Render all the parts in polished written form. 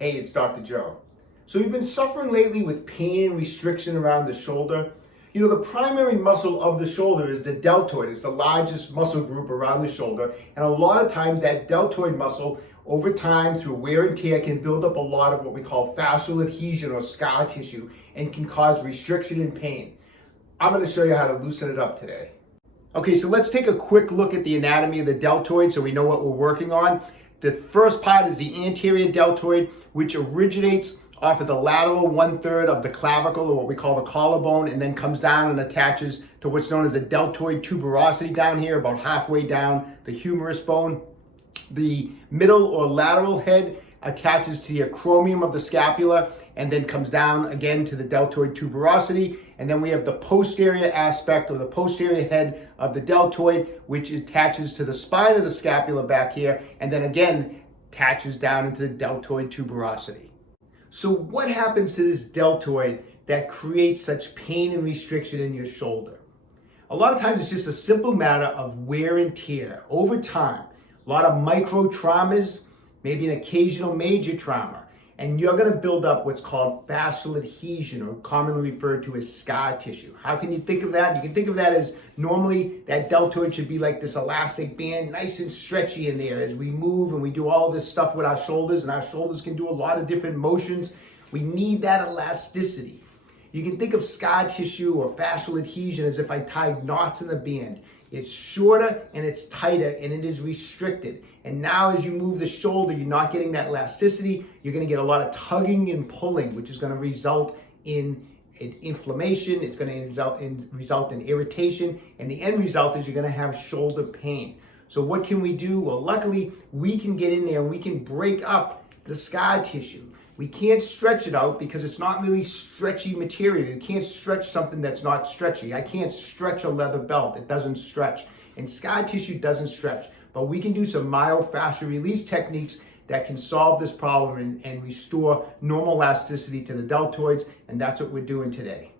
Hey, it's Dr. Joe. So you've been suffering lately with pain and restriction around the shoulder. You know, the primary muscle of the shoulder is the deltoid. It's the largest muscle group around the shoulder. And a lot of times that deltoid muscle, over time through wear and tear, can build up a lot of what we call fascial adhesion or scar tissue and can cause restriction and pain. I'm going to show you how to loosen it up today. Okay, so let's take a quick look at the anatomy of the deltoid so we know what we're working on. The first part is the anterior deltoid, which originates off of the lateral 1/3 of the clavicle, or what we call the collarbone, and then comes down and attaches to what's known as the deltoid tuberosity down here, about halfway down the humerus bone. The middle or lateral head attaches to the acromion of the scapula and then comes down again to the deltoid tuberosity. And then we have the posterior aspect or the posterior head of the deltoid, which attaches to the spine of the scapula back here, and then again attaches down into the deltoid tuberosity. So what happens to this deltoid that creates such pain and restriction in your shoulder? A lot of times it's just a simple matter of wear and tear over time. A lot of micro traumas, maybe an occasional major trauma, and you're going to build up what's called fascial adhesion, or commonly referred to as scar tissue. How can you think of that? You can think of that as normally that deltoid should be like this elastic band, nice and stretchy in there as we move and we do all this stuff with our shoulders, and our shoulders can do a lot of different motions. We need that elasticity. You can think of scar tissue or fascial adhesion as if I tied knots in the band. It's shorter and it's tighter and it is restricted. And now as you move the shoulder, you're not getting that elasticity. You're going to get a lot of tugging and pulling, which is going to result in inflammation. It's going to result in irritation. And the end result is you're going to have shoulder pain. So what can we do? Well, luckily, we can get in there and we can break up the scar tissue. We can't stretch it out because it's not really stretchy material. You can't stretch something that's not stretchy. I can't stretch a leather belt. It doesn't stretch. And scar tissue doesn't stretch. But we can do some myofascial release techniques that can solve this problem and restore normal elasticity to the deltoids. And that's what we're doing today.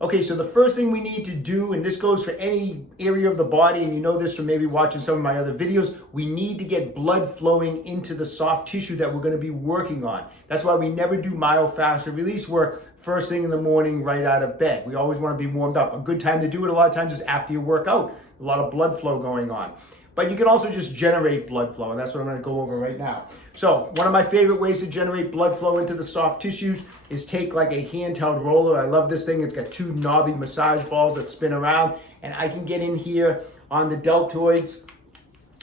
Okay, so the first thing we need to do, and this goes for any area of the body, and you know this from maybe watching some of my other videos, we need to get blood flowing into the soft tissue that we're going to be working on. That's why we never do myofascial release work first thing in the morning right out of bed. We always want to be warmed up. A good time to do it a lot of times is after you work out. A lot of blood flow going on. But you can also just generate blood flow, and that's what I'm going to go over right now. So one of my favorite ways to generate blood flow into the soft tissues is take like a handheld roller. I love this thing. It's got two knobby massage balls that spin around, and I can get in here on the deltoids,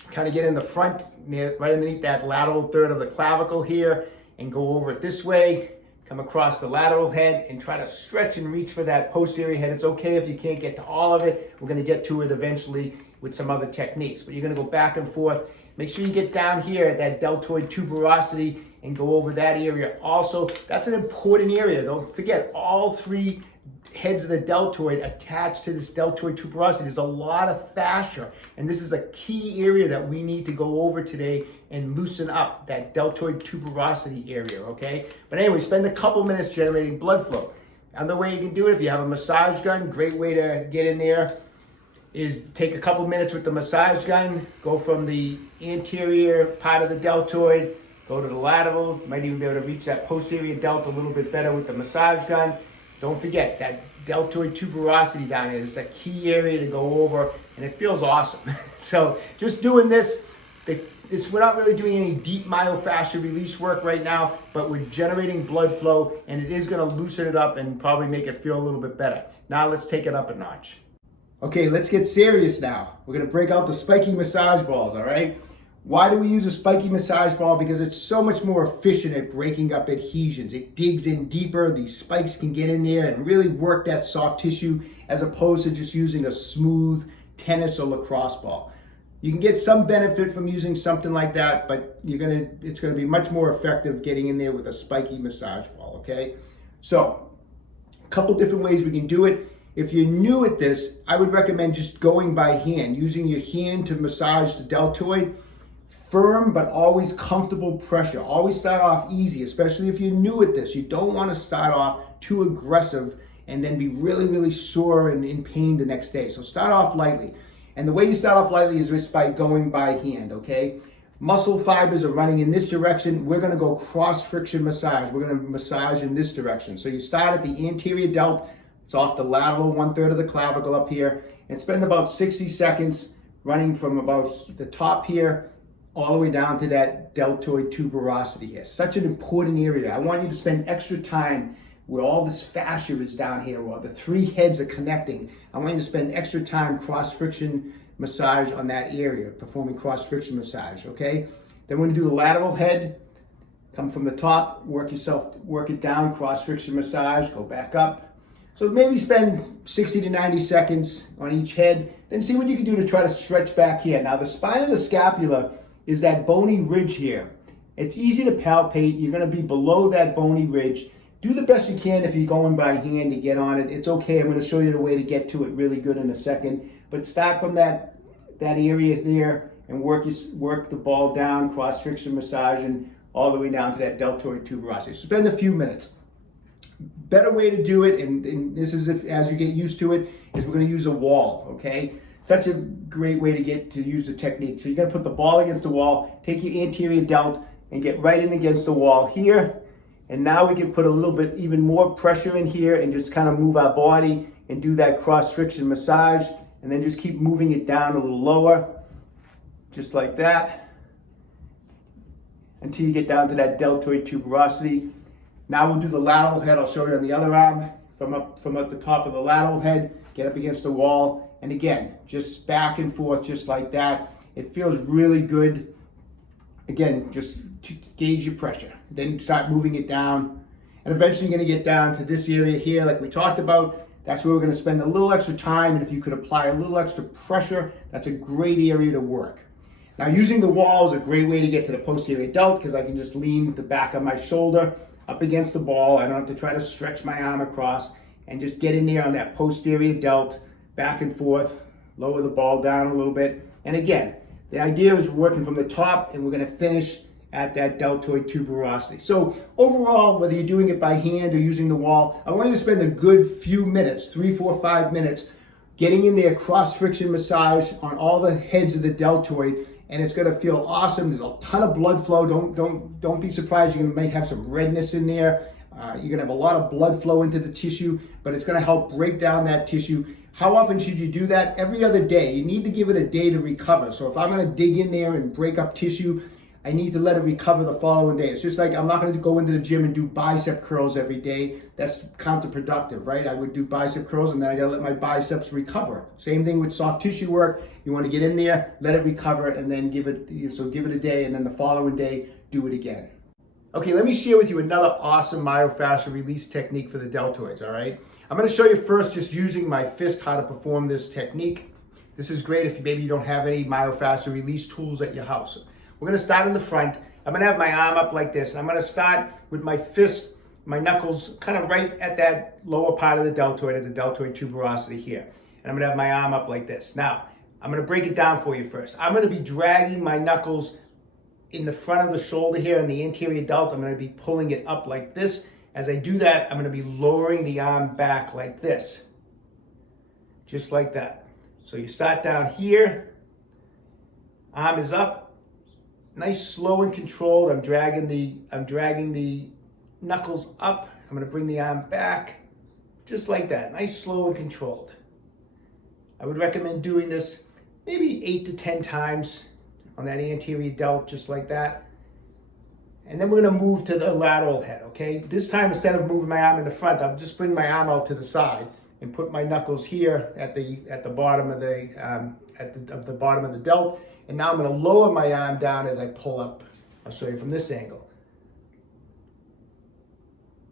kind of get in the front, right underneath that lateral third of the clavicle here, and go over it this way, come across the lateral head, and try to stretch and reach for that posterior head. It's okay if you can't get to all of it. We're going to get to it eventually with some other techniques, but you're going to go back and forth. Make sure you get down here at that deltoid tuberosity and go over that area also. That's an important area. Don't forget, all three heads of the deltoid attached to this deltoid tuberosity. There's a lot of fascia, and this is a key area that we need to go over today and loosen up, that deltoid tuberosity area, okay? But anyway, spend a couple minutes generating blood flow. Another way you can do it, if you have a massage gun, great way to get in there is take a couple minutes with the massage gun, go from the anterior part of the deltoid, go to the lateral, might even be able to reach that posterior delt a little bit better with the massage gun. Don't forget that deltoid tuberosity down here is a key area to go over, and it feels awesome. So just doing this, we're not really doing any deep myofascial release work right now, but we're generating blood flow, and it is going to loosen it up and probably make it feel a little bit better. Now let's take it up a notch. Okay, let's get serious now. We're going to break out the spiky massage balls, all right? Why do we use a spiky massage ball? Because it's so much more efficient at breaking up adhesions. It digs in deeper. These spikes can get in there and really work that soft tissue as opposed to just using a smooth tennis or lacrosse ball. You can get some benefit from using something like that, but it's going to be much more effective getting in there with a spiky massage ball, okay? So, a couple different ways we can do it. If you're new at this, I would recommend just going by hand, using your hand to massage the deltoid. Firm, but always comfortable pressure. Always start off easy, especially if you're new at this. You don't want to start off too aggressive and then be really, really sore and in pain the next day. So start off lightly. And the way you start off lightly is just by going by hand, okay? muscle fibers are running in this direction. We're going to go cross-friction massage. We're going to massage in this direction. So you start at the anterior delt. It's off the lateral 1/3 of the clavicle up here, and spend about 60 seconds running from about the top here all the way down to that deltoid tuberosity here. Such an important area. I want you to spend extra time where all this fascia is down here, where the three heads are connecting. I want you to spend extra time cross-friction massage on that area, performing cross-friction massage, okay? Then we're gonna do the lateral head. Come from the top, work it down, cross-friction massage, go back up. So maybe spend 60 to 90 seconds on each head, then see what you can do to try to stretch back here. Now the spine of the scapula is that bony ridge here. It's easy to palpate. You're gonna be below that bony ridge. Do the best you can if you're going by hand to get on it. It's okay, I'm gonna show you the way to get to it really good in a second. But start from that area there and work the ball down, cross-friction massage, and all the way down to that deltoid tuberosity. So spend a few minutes. Better way to do it, and this is as you get used to it, is we're going to use a wall, okay? Such a great way to use the technique. So you're going to put the ball against the wall, take your anterior delt, and get right in against the wall here. And now we can put a little bit even more pressure in here and just kind of move our body and do that cross-friction massage, and then just keep moving it down a little lower, just like that, until you get down to that deltoid tuberosity. Now we'll do the lateral head. I'll show you on the other arm from up the top of the lateral head, get up against the wall. And again, just back and forth, just like that. It feels really good. Again, just to gauge your pressure. Then start moving it down. And eventually you're gonna get down to this area here, like we talked about. That's where we're gonna spend a little extra time. And if you could apply a little extra pressure, that's a great area to work. Now using the wall is a great way to get to the posterior delt, because I can just lean the back of my shoulder up against the ball. I don't have to try to stretch my arm across, and just get in there on that posterior delt, back and forth, lower the ball down a little bit. And again, the idea is we're working from the top and we're gonna finish at that deltoid tuberosity. So overall, whether you're doing it by hand or using the wall, I want you to spend a good few minutes, 3, 4, 5 minutes, getting in there, cross-friction massage on all the heads of the deltoid, and it's gonna feel awesome. There's a ton of blood flow. Don't be surprised. You might have some redness in there. You're gonna have a lot of blood flow into the tissue, but it's gonna help break down that tissue. How often should you do that? Every other day. You need to give it a day to recover. So if I'm gonna dig in there and break up tissue, I need to let it recover the following day. It's just like I'm not gonna go into the gym and do bicep curls every day. That's counterproductive, right? I would do bicep curls and then I gotta let my biceps recover. Same thing with soft tissue work. You wanna get in there, let it recover, and then give it a day, and then the following day, do it again. Okay, let me share with you another awesome myofascial release technique for the deltoids, all right? I'm gonna show you first, just using my fist, how to perform this technique. This is great if maybe you don't have any myofascial release tools at your house. We're gonna start in the front. I'm gonna have my arm up like this. I'm gonna start with my fist, my knuckles, kind of right at that lower part of the deltoid, at the deltoid tuberosity here. And I'm gonna have my arm up like this. Now, I'm gonna break it down for you first. I'm gonna be dragging my knuckles in the front of the shoulder here in the anterior delt. I'm gonna be pulling it up like this. As I do that, I'm gonna be lowering the arm back like this. Just like that. So you start down here, arm is up, nice, slow and controlled. I'm dragging the knuckles up. I'm gonna bring the arm back, just like that, nice, slow and controlled. I would recommend doing this maybe 8 to 10 times on that anterior delt, just like that. And then we're gonna move to the lateral head, okay? This time, instead of moving my arm in the front, I'll just bring my arm out to the side and put my knuckles here at the bottom of the bottom of the delt. And now I'm gonna lower my arm down as I pull up. I'll show you from this angle.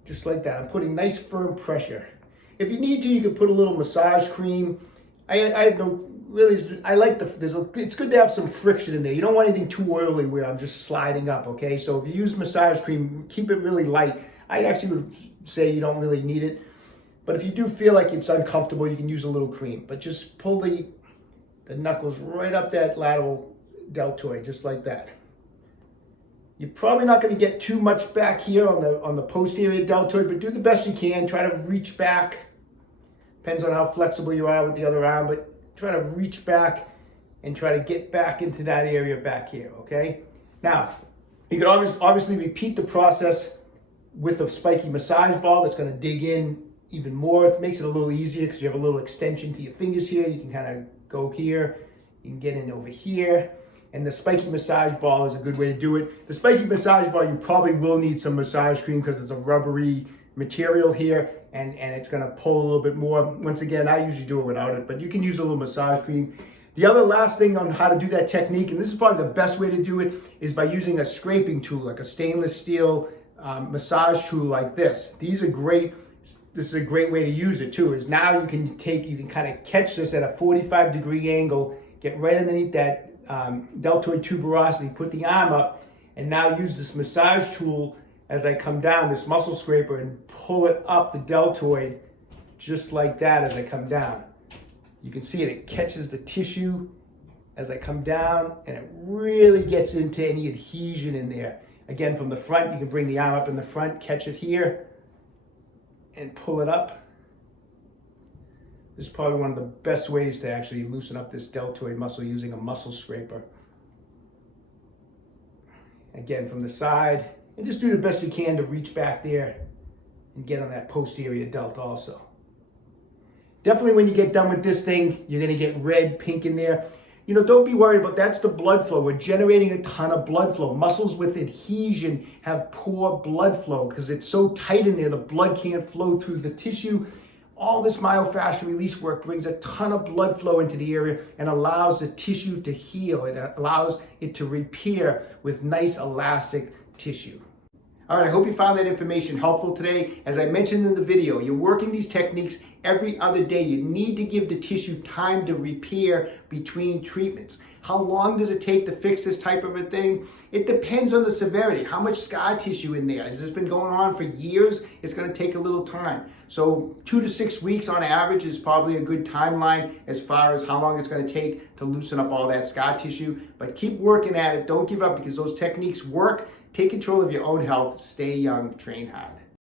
Just like that. I'm putting nice firm pressure. If you need to, you can put a little massage cream. I have no, really, I like it's good to have some friction in there. You don't want anything too oily where I'm just sliding up, okay? So if you use massage cream, keep it really light. I actually would say you don't really need it. But if you do feel like it's uncomfortable, you can use a little cream. But just pull the knuckles right up that lateral deltoid, just like that. You're probably not going to get too much back here on the posterior deltoid, but do the best you can. Try to reach back. Depends on how flexible you are with the other arm, but try to reach back and try to get back into that area back here, okay? Now, you can obviously repeat the process with a spiky massage ball that's going to dig in even more. It makes it a little easier because you have a little extension to your fingers here. You can kind of go here, you can get in over here. And the spiky massage ball is a good way to do it. The spiky massage ball, you probably will need some massage cream because it's a rubbery material here and it's going to pull a little bit more. Once again, I usually do it without it, but you can use a little massage cream. The other last thing on how to do that technique, and this is probably the best way to do it, is by using a scraping tool, like a stainless steel massage tool like this. These are great. This is a great way to use it too, is now you can kind of catch this at a 45-degree angle, get right underneath that deltoid tuberosity, put the arm up, and now use this massage tool as I come down, this muscle scraper, and pull it up the deltoid just like that as I come down. You can see it catches the tissue as I come down, and it really gets into any adhesion in there. Again, from the front, you can bring the arm up in the front, catch it here, and pull it up. This is probably one of the best ways to actually loosen up this deltoid muscle, using a muscle scraper. Again, from the side, and just do the best you can to reach back there and get on that posterior delt also. Definitely when you get done with this thing, you're gonna get red, pink in there. You know, don't be worried about that's the blood flow. We're generating a ton of blood flow. Muscles with adhesion have poor blood flow because it's so tight in there, the blood can't flow through the tissue. All this myofascial release work brings a ton of blood flow into the area and allows the tissue to heal. It allows it to repair with nice elastic tissue. All right, I hope you found that information helpful today. As I mentioned in the video, you're working these techniques every other day. You need to give the tissue time to repair between treatments. How long does it take to fix this type of a thing? It depends on the severity. How much scar tissue in there? Has this been going on for years? It's going to take a little time. So 2 to 6 weeks on average is probably a good timeline as far as how long it's going to take to loosen up all that scar tissue. But keep working at it. Don't give up because those techniques work. Take control of your own health. Stay young. Train hard.